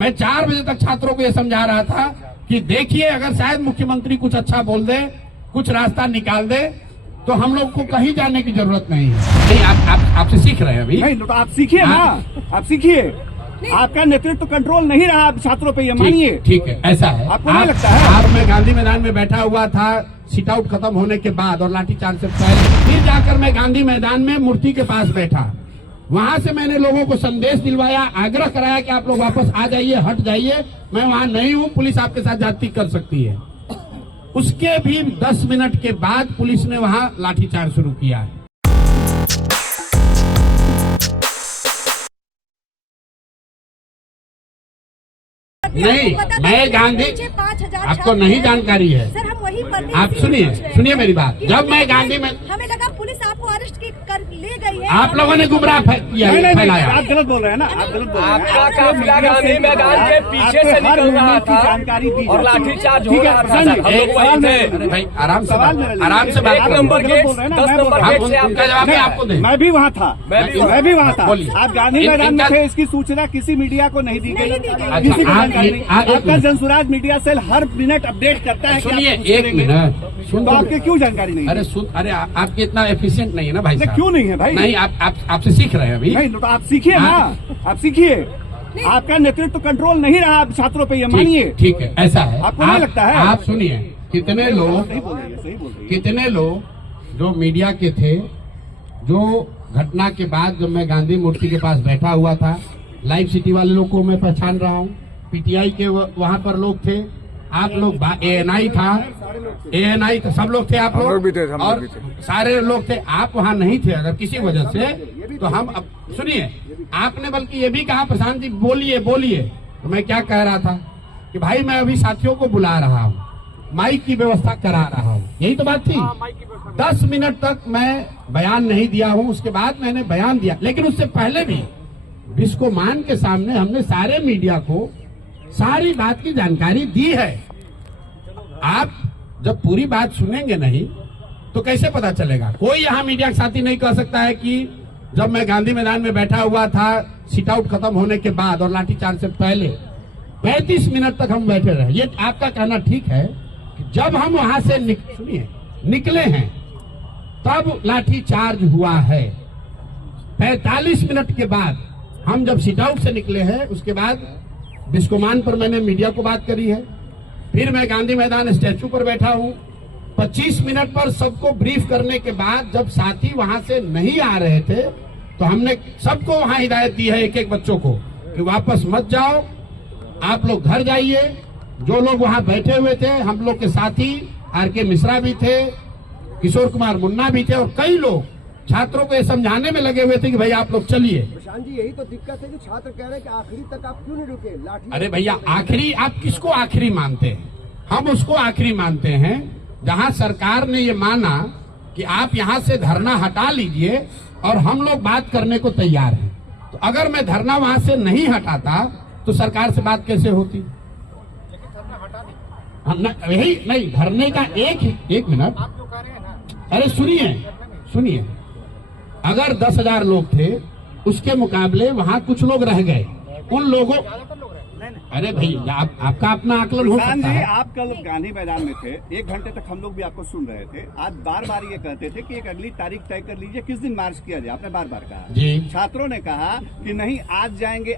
मैं 4 बजे तक छात्रों को ये समझा रहा था कि देखिए, अगर शायद मुख्यमंत्री कुछ अच्छा बोल दे, कुछ रास्ता निकाल दे, तो हम लोग को कहीं जाने की जरूरत नहीं है। नहीं, आपसे सीख रहे हैं अभी। नहीं तो आप सीखिए ना, आप सीखिए। आपका नेतृत्व कंट्रोल नहीं रहा आप छात्रों पे, ये मानिए। ठीक है, ऐसा है। आपको नहीं लगता है? आज मैं गांधी मैदान में बैठा हुआ था, सिट आउट खत्म होने के बाद और लाठीचार्ज से पहले, फिर जाकर मैं गांधी मैदान में मूर्ति के पास बैठा। वहां से मैंने लोगों को संदेश दिलवाया, आग्रह कराया कि आप लोग वापस आ जाइए, हट जाइए, मैं वहां नहीं हूं, पुलिस आपके साथ ज्यादती कर सकती है। उसके भी 10 मिनट के बाद पुलिस ने वहां लाठीचार्ज शुरू किया है। नहीं, मैं गांधी, आपको नहीं जानकारी है सर, हम वही पढ़ने। आप सुनिए मेरी बात। जब मैं गांधी में, हमें लगा पुलिस आपको अरेस्ट कर ले गई है। आप लोगों ने गुमराह फैलाया। आप गलत बोल रहे हैं ना, आप गलत बोल रहे हैं। आपका काफिला गांधी मैदान के पीछे से निकल रहा था जानकारी दी और लाठीचार्ज हो रहा था। एक सवाल भाई, आराम से बात नंबर गेट, 10 नंबर गेट से उनका जवाब आपको दे। मैं भी वहाँ था, मैं भी वहाँ था। बोलिए। आप गांधी मैदान में थे, इसकी सूचना किसी मीडिया को नहीं दी गई, किसी को जानकारी नहीं। आपका जनसुराज मीडिया सेल हर मिनट अपडेट करता है। सुनिए, 1 मिनट सुन, तो आपके क्यों जानकारी नहीं? अरे आपके इतना एफिशिएंट नहीं है ना भाई साहब। क्यों नहीं है भाई? नहीं, आपसे सीख रहे हैं अभी। नहीं तो आप सीखिए ना, आप सीखिए। आपका नेतृत्व कंट्रोल नहीं रहा आप छात्रों पे, ये मानिए। ठीक है, ऐसा है। आपको नहीं लगता है? आप सुनिए, कितने लोग जो मीडिया के थे, जो घटना के बाद जब मैं गांधी मूर्ति के पास बैठा हुआ था, लाइव सिटी वाले लोग को मैं पहचान रहा हूँ, पीटीआई के वहाँ पर लोग थे, आप लोग, एएनआई था, सब लोग थे, आप लोग भी थे, और सारे लोग थे। आप वहाँ नहीं थे अगर किसी वजह से, तो हम अब सुनिए, आपने बल्कि ये भी कहा प्रशांत जी बोलिए, तो मैं क्या कह रहा था कि भाई मैं अभी साथियों को बुला रहा हूँ, माइक की व्यवस्था करा रहा हूँ, यही तो बात थी। 10 मिनट तक मैं बयान नहीं दिया हूँ, उसके बाद मैंने बयान दिया, लेकिन उससे पहले भी बिस्कोमान के सामने हमने सारे मीडिया को सारी बात की जानकारी दी है। आप जब पूरी बात सुनेंगे नहीं तो कैसे पता चलेगा? कोई यहाँ मीडिया के साथी नहीं कह सकता है कि जब मैं गांधी मैदान में बैठा हुआ था, सिट आउट खत्म होने के बाद और लाठीचार्ज से पहले 35 मिनट तक हम बैठे रहे। ये आपका कहना ठीक है कि जब हम वहां से निकले हैं तब लाठीचार्ज हुआ है। 45 मिनट के बाद हम जब सिट आउट से निकले हैं, उसके बाद बिस्कोमान पर मैंने मीडिया को बात करी है, फिर मैं गांधी मैदान स्टैचू पर बैठा हूं। 25 मिनट पर सबको ब्रीफ करने के बाद जब साथी वहां से नहीं आ रहे थे, तो हमने सबको वहां हिदायत दी है, एक बच्चों को, कि वापस मत जाओ, आप लोग घर जाइए। जो लोग वहां बैठे हुए थे, हम लोग के साथी आर.के. मिश्रा भी थे, किशोर कुमार मुन्ना भी थे, और कई लोग छात्रों को ये समझाने में लगे हुए थे कि भाई आप लोग चलिए। प्रशांत जी, यही तो दिक्कत है कि छात्र कह रहे हैं कि आखिरी तक आप क्यों नहीं रुके? लाठी। अरे भैया, आखिरी आप किसको आखिरी मानते हैं? हम उसको आखिरी मानते हैं जहां सरकार ने ये माना कि आप यहां से धरना हटा लीजिए और हम लोग बात करने को तैयार हैं। तो अगर मैं धरना वहां से नहीं हटाता तो सरकार से बात कैसे होती? यही नहीं, धरने का एक मिनट, अरे सुनिए, अगर 10,000 लोग थे, उसके मुकाबले वहाँ कुछ लोग रह गए, उन लोगों, अरे भाई आपका अपना आकलन हो सकता है। आप कल गांधी मैदान में थे, 1 घंटे तक हम लोग भी आपको सुन रहे थे। आज बार ये कहते थे कि एक अगली तारीख तय कर लीजिए, किस दिन मार्च किया जाए, आपने बार कहा जी। छात्रों ने कहा कि नहीं, आज जाएंगे।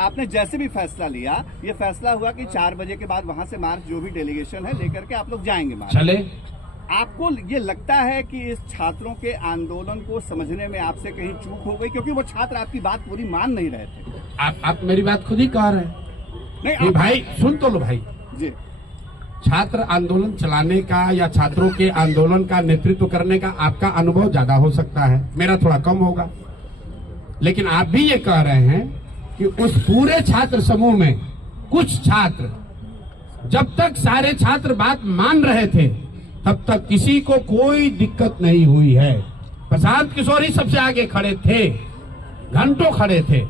आपने जैसे भी फैसला लिया, ये फैसला हुआ कि 4 बजे के बाद वहाँ से मार्च, जो भी डेलीगेशन है लेकर के आप लोग जाएंगे मार्च। चले। आपको ये लगता है कि इस छात्रों के आंदोलन को समझने में आपसे कहीं चूक हो गई, क्योंकि वो छात्र आपकी बात पूरी मान नहीं रहे थे? आप मेरी बात खुद ही कह रहे हैं। नहीं भाई, सुन तो लो भाई जी। छात्र आंदोलन चलाने का या छात्रों के आंदोलन का नेतृत्व करने का आपका अनुभव ज्यादा हो सकता है, मेरा थोड़ा कम होगा, लेकिन आप भी ये कह रहे हैं कि उस पूरे छात्र समूह में कुछ छात्र, जब तक सारे छात्र बात मान रहे थे तब तक किसी को कोई दिक्कत नहीं हुई है। प्रशांत किशोर ही सबसे आगे खड़े थे, घंटों खड़े थे,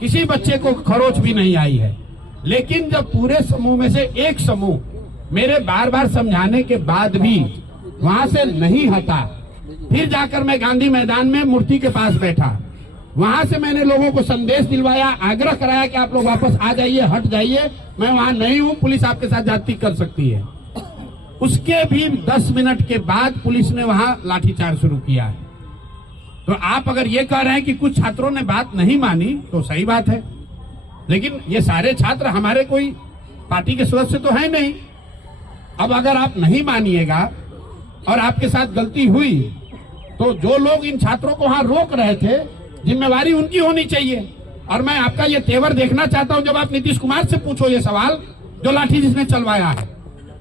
किसी बच्चे को खरोच भी नहीं आई है। लेकिन जब पूरे समूह में से एक समूह मेरे बार समझाने के बाद भी वहां से नहीं हटा, फिर जाकर मैं गांधी मैदान में मूर्ति के पास बैठा। वहां से मैंने लोगों को संदेश दिलवाया, आग्रह कराया कि आप लोग वापस आ जाइए, हट जाइए, मैं वहां नहीं हूं, पुलिस आपके साथ ज्यादती कर सकती है। उसके भी 10 मिनट के बाद पुलिस ने वहां लाठीचार्ज शुरू किया है। तो आप अगर ये कह रहे हैं कि कुछ छात्रों ने बात नहीं मानी तो सही बात है, लेकिन ये सारे छात्र हमारे कोई पार्टी के सदस्य तो है नहीं। अब अगर आप नहीं मानिएगा और आपके साथ गलती हुई तो जो लोग इन छात्रों को वहां रोक रहे थे, जिम्मेवारी उनकी होनी चाहिए। और मैं आपका ये तेवर देखना चाहता हूं, जब आप नीतीश कुमार से पूछो ये सवाल, जो लाठी जिसने चलवाया है,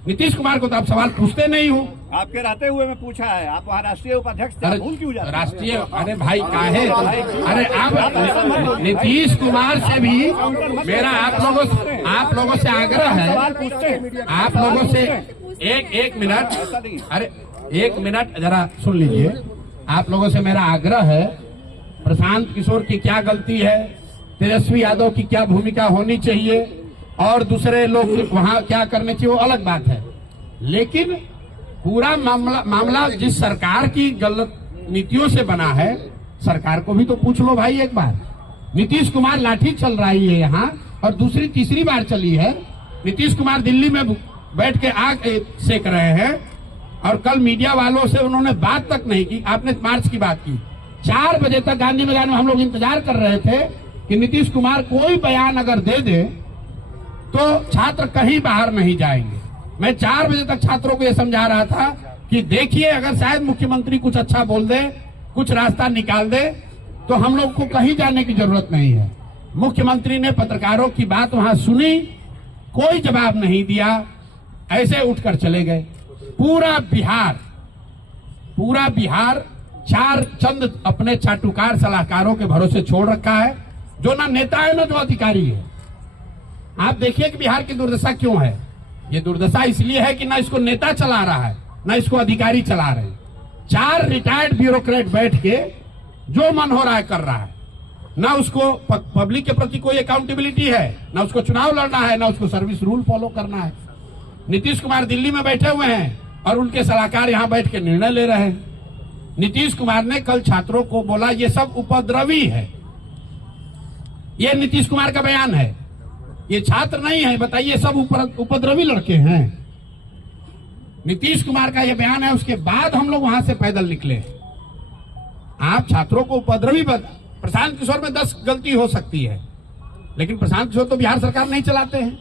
नीतीश कुमार को तो आप सवाल पूछते नहीं हो। आपके रहते हुए मैं पूछा है, आप वहाँ राष्ट्रीय उपाध्यक्ष थे, भूल क्यों जाते हैं? राष्ट्रीय, अरे भाई काहे, अरे आप नीतीश कुमार से भी मेरा आप लोगों से आग्रह है, आप लोगों से एक मिनट, अरे 1 मिनट जरा सुन लीजिए। आप लोगों से मेरा आग्रह है, प्रशांत किशोर की क्या गलती है, तेजस्वी यादव की क्या भूमिका होनी चाहिए और दूसरे लोग वहां क्या करने चाहिए, वो अलग बात है। लेकिन पूरा मामला जिस सरकार की गलत नीतियों से बना है, सरकार को भी तो पूछ लो भाई एक बार। नीतीश कुमार लाठी चल रही है यहाँ और दूसरी तीसरी बार चली है। नीतीश कुमार दिल्ली में बैठ के आग सेक रहे हैं और कल मीडिया वालों से उन्होंने बात तक नहीं की। आपने मार्च की बात की, 4 बजे तक गांधी मैदान में हम लोग इंतजार कर रहे थे कि नीतीश कुमार कोई बयान अगर दे दे तो छात्र कहीं बाहर नहीं जाएंगे। मैं 4 बजे तक छात्रों को यह समझा रहा था कि देखिए, अगर शायद मुख्यमंत्री कुछ अच्छा बोल दे, कुछ रास्ता निकाल दे, तो हम लोग को कहीं जाने की जरूरत नहीं है। मुख्यमंत्री ने पत्रकारों की बात वहां सुनी, कोई जवाब नहीं दिया, ऐसे उठकर चले गए। पूरा बिहार चंद अपने चाटुकार सलाहकारों के भरोसे छोड़ रखा है, जो ना नेता है ना जो अधिकारी है। आप देखिए कि बिहार की दुर्दशा क्यों है। ये दुर्दशा इसलिए है कि ना इसको नेता चला रहा है, ना इसको अधिकारी चला रहे हैं। 4 रिटायर्ड ब्यूरोक्रेट बैठ के जो मन हो रहा है कर रहा है। ना उसको पब्लिक के प्रति कोई अकाउंटेबिलिटी है, ना उसको चुनाव लड़ना है, ना उसको सर्विस रूल फॉलो करना है। नीतीश कुमार दिल्ली में बैठे हुए हैं और उनके सलाहकार यहां बैठ के निर्णय ले रहे हैं। नीतीश कुमार ने कल छात्रों को बोला ये सब उपद्रवी है। ये नीतीश कुमार का बयान है, ये छात्र नहीं है। बताइए, सब उपद्रवी लड़के हैं। नीतीश कुमार का ये बयान है, उसके बाद हम लोग वहां से पैदल निकले। आप छात्रों को उपद्रवी प्रशांत किशोर में 10 गलती हो सकती है, लेकिन प्रशांत किशोर तो बिहार सरकार नहीं चलाते हैं।